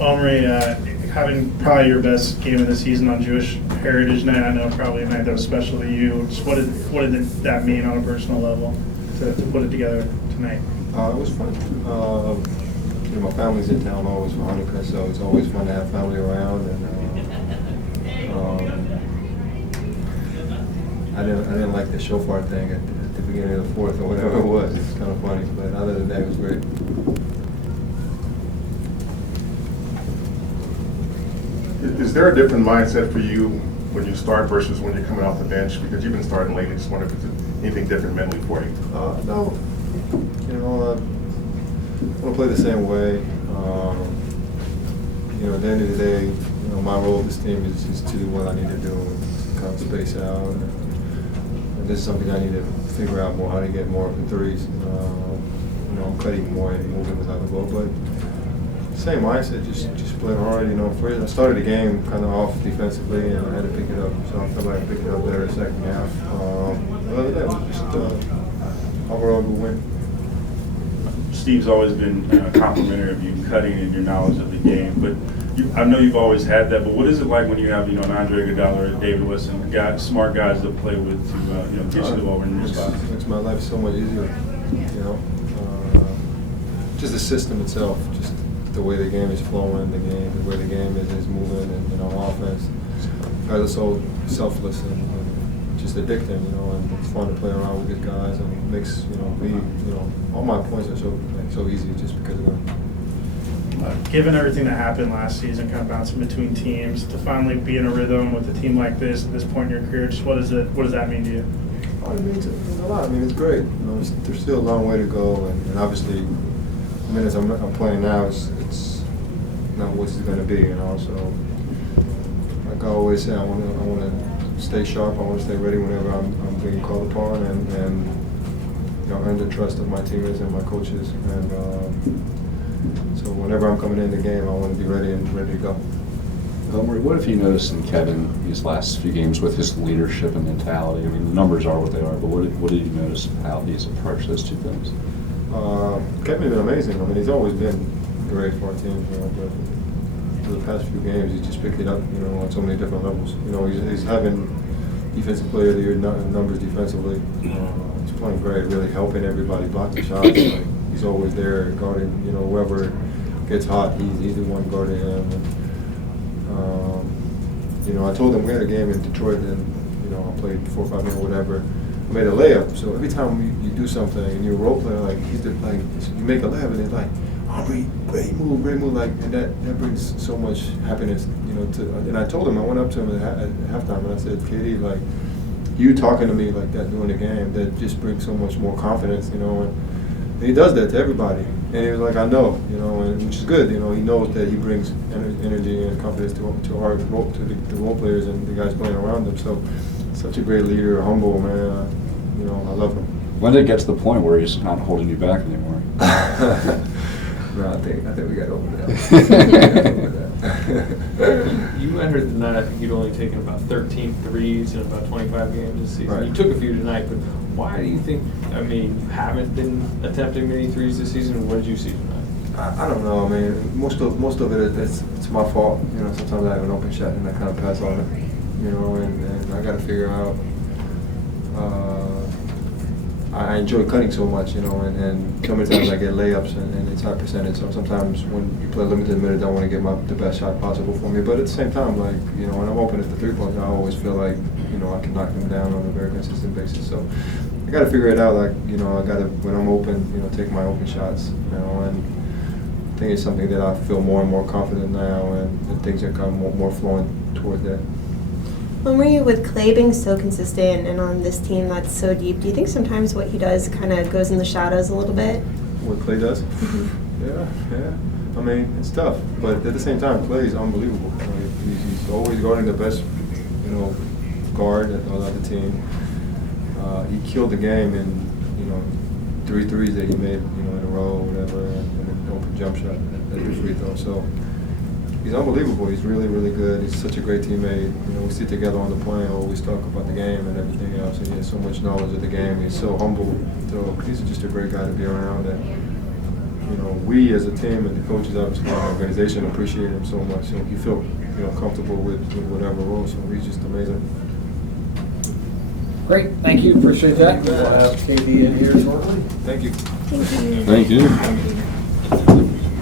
Omri, having probably your best game of the season on Jewish Heritage Night, I know probably a night that was special to you. Just what did that mean on a personal level to put it together tonight? It was fun. My family's in town always for Hanukkah, so it's always fun to have family around. And I didn't like the shofar thing at the beginning of the fourth or whatever it was. It's kind of funny, but other than that, it was great. Is there a different mindset for you when you start versus when you're coming off the bench? Because you've been starting late. I just wonder if there's anything different mentally for you. No. I want to play the same way. At the end of the day, my role with this team is just to do what I need to do and kind of space out. And this is something I need to figure out more, how to get more of the threes. Cutting more and moving without the ball. But same mindset, just play hard. First I started the game kind of off defensively, and I had to pick it up. So I felt like I picked it up better in the second half. Other than that, just overall good win. Steve's always been complimentary of you cutting and your knowledge of the game, but I know you've always had that. But what is it like when you have an Andre Iguodala or D.West and smart guys to play with to get you over in your spot? It makes my life so much easier. Just the system itself, just the way the game is flowing, the way the game is moving, and on offense. Guys are so selfless and just addicting, and it's fun to play around with these guys, and it makes all my points are so easy just because of them. Given everything that happened last season, kind of bouncing between teams, to finally be in a rhythm with a team like this at this point in your career, just what does that mean to you? It means a lot. It's great. There's still a long way to go, and obviously, the minutes I'm playing now, it's not what it's going to be, So, like I always say, I want to stay sharp. I want to stay ready whenever I'm being called upon, and earn the trust of my teammates and my coaches. And so, whenever I'm coming in the game, I want to be ready to go. OMRI, what have you noticed in Kevin these last few games with his leadership and mentality? I mean, the numbers are what they are, but what did you notice how he's approached those two things? Kevin's been amazing. He's always been great for our team, but for the past few games, he's just picked it up, on so many different levels. He's having defensive player of the year numbers defensively. He's playing great, really helping everybody block the shots. He's always there guarding, whoever gets hot, he's the one guarding him. And, I told him we had a game in Detroit, and I played 4 or 5 minutes, whatever. I made a layup. So every time you do something and you're a role player, you make a layup, and it's like, Omri, great move, and that brings so much happiness, and I told him, I went up to him at halftime, and I said, KD, you talking to me like that during the game, that just brings so much more confidence, and he does that to everybody. And he was like, I know, and which is good, he knows that he brings energy and confidence to the role players and the guys playing around him. So, such a great leader, humble man. I love him. When did it get to the point where he's not holding you back anymore? No, I think we got over that. You entered the night, I think you'd only taken about 13 threes in about 25 games this season. Right. You took a few tonight, but why do you think, you haven't been attempting many threes this season? What did you see tonight? I don't know. Most of it it's my fault. Sometimes I have an open shot and I kind of pass on it. And I got to figure out. I enjoy cutting so much, and so many times I get layups and it's high percentage. So sometimes when you play limited minutes, I want to get the best shot possible for me. But at the same time, when I'm open at the 3-point, I always feel like I can knock them down on a very consistent basis. So I got to figure it out. I got to, when I'm open, take my open shots. And I think it's something that I feel more and more confident now, and things are come more flowing toward that. OMRI, with Clay being so consistent and on this team that's so deep, do you think sometimes what he does kind of goes in the shadows a little bit? What Clay does? Yeah. It's tough, but at the same time, Clay is unbelievable. He's always guarding the best, guard on the team. He killed the game in, 3 threes that he made, in a row, whatever, and an open jump shot at the free throw. So he's unbelievable. He's really, really good. He's such a great teammate. We sit together on the plane, always talk about the game and everything else. And he has so much knowledge of the game. He's so humble. So he's just a great guy to be around. And you know, we as a team and the coaches of the organization appreciate him so much. So he felt, you know, comfortable with whatever role. So he's just amazing. Great, thank you, appreciate that. We'll have KD in here shortly. Thank you. Thank you. Thank you.